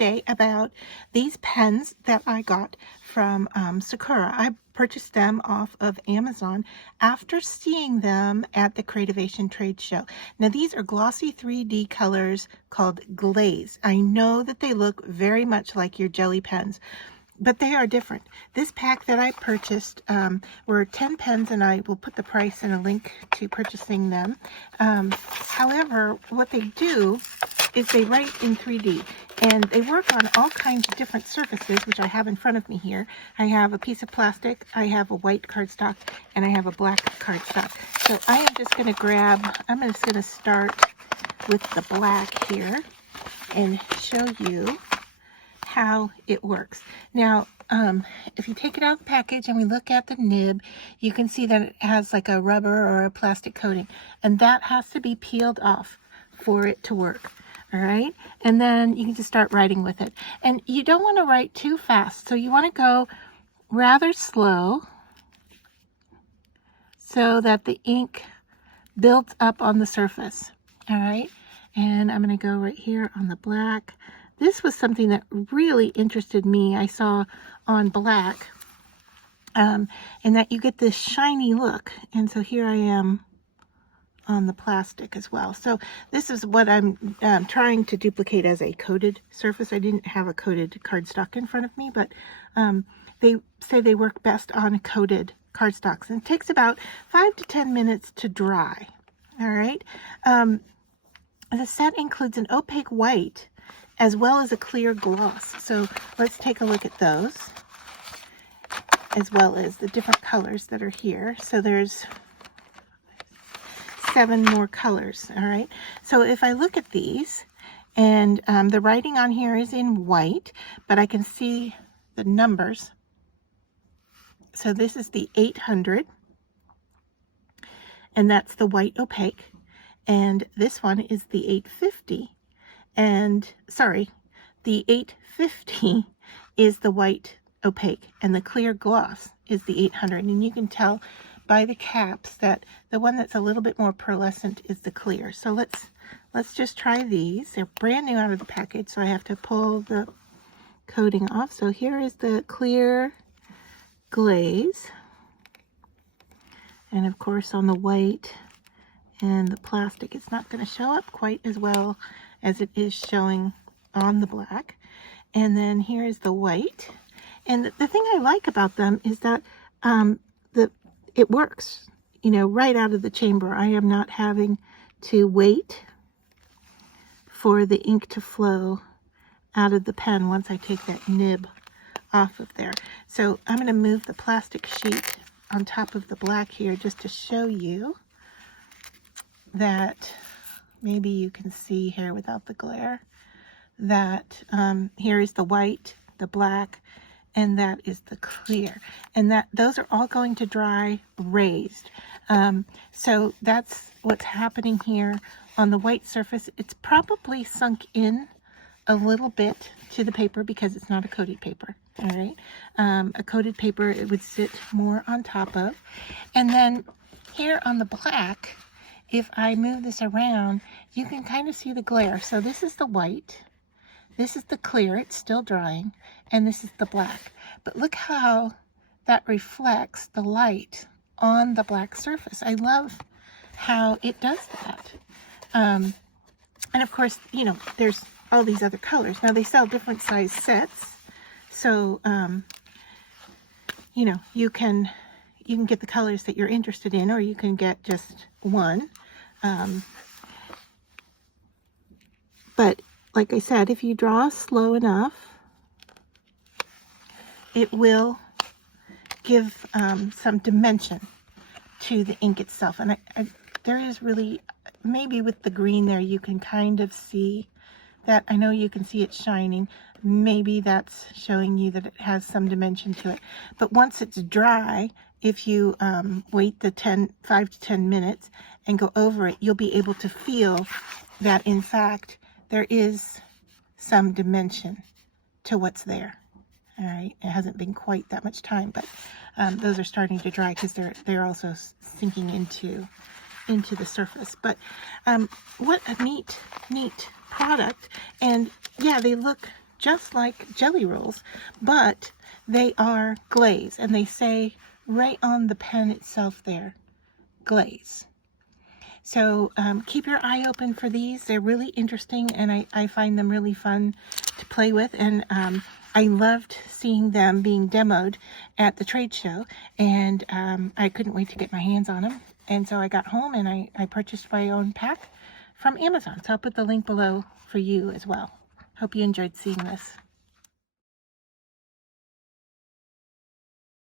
today about these pens that I got from Sakura. I purchased them off of Amazon after seeing them at the Creativation Trade Show. Now these are glossy 3D colors called Glaze. I know that they look very much like your jelly pens, but they are different. This pack that I purchased were 10 pens, and I will put the price and a link to purchasing them. However, what they do is they write in 3D, and they work on all kinds of different surfaces, which I have in front of me here. I have a piece of plastic, I have a white cardstock, and I have a black cardstock. So I am just going to I'm just going to start with the black here and show you how it works. Now, if you take it out of the package and we look at the nib, you can see that it has like a rubber or a plastic coating, and that has to be peeled off for it to work. All right, and then you can just start writing with it. And you don't want to write too fast, so you want to go rather slow so that the ink builds up on the surface. All right, and I'm going to go right here on the black. This was something that really interested me. I saw on black, and that you get this shiny look. And so here I am on the plastic as well. So this is what I'm trying to duplicate as a coated surface. I didn't have a coated cardstock in front of me, but they say they work best on coated cardstocks. And it takes about 5 to 10 minutes to dry. All right. The set includes an opaque white as well as a clear gloss. So let's take a look at those, as well as the different colors that are here. So there's 7 more colors. All right. So if I look at these, and the writing on here is in white, but I can see the numbers. So this is the 800, and that's the white opaque. And this one is the 850. And sorry, the 850 is the white opaque, and the clear gloss is the 800. And you can tell by the caps that the one that's a little bit more pearlescent is the clear. So let's just try these. They're brand new out of the package, so I have to pull the coating off. So here is the clear glaze, and of course on the white and the plastic, it's not going to show up quite as well as it is showing on the black. And then here is the white. And the thing I like about them is that it works, you know, right out of the chamber. I am not having to wait for the ink to flow out of the pen once I take that nib off of there. So I'm going to move the plastic sheet on top of the black here just to show you that maybe you can see here without the glare that here is the white, the black, and that is the clear, and that those are all going to dry raised. So that's what's happening here on the white surface. It's probably sunk in a little bit to the paper because it's not a coated paper. All right, a coated paper, it would sit more on top of. And then here on the black, if I move this around, you can kind of see the glare. So this is the white, this is the clear, it's still drying, and this is the black. But look how that reflects the light on the black surface. I love how it does that. And of course, you know, there's all these other colors. Now they sell different size sets. So, you know, you can get the colors that you're interested in, or you can get just one. But like I said, if you draw slow enough, it will give some dimension to the ink itself. And there is really, maybe with the green there, you can kind of see that. I know you can see it shining. Maybe that's showing you that it has some dimension to it. But once it's dry, if you wait the 5 to 10 minutes and go over it, you'll be able to feel that, in fact, there is some dimension to what's there. All right, it hasn't been quite that much time, but those are starting to dry because they're also sinking into the surface. But what a neat product. And yeah, they look just like jelly rolls, but they are glaze, and they say right on the pen itself there, glaze. So keep your eye open for these. They're really interesting, and I find them really fun to play with, and I loved seeing them being demoed at the trade show, and I couldn't wait to get my hands on them. And so I got home and I purchased my own pack from Amazon. So I'll put the link below for you as well. Hope you enjoyed seeing this.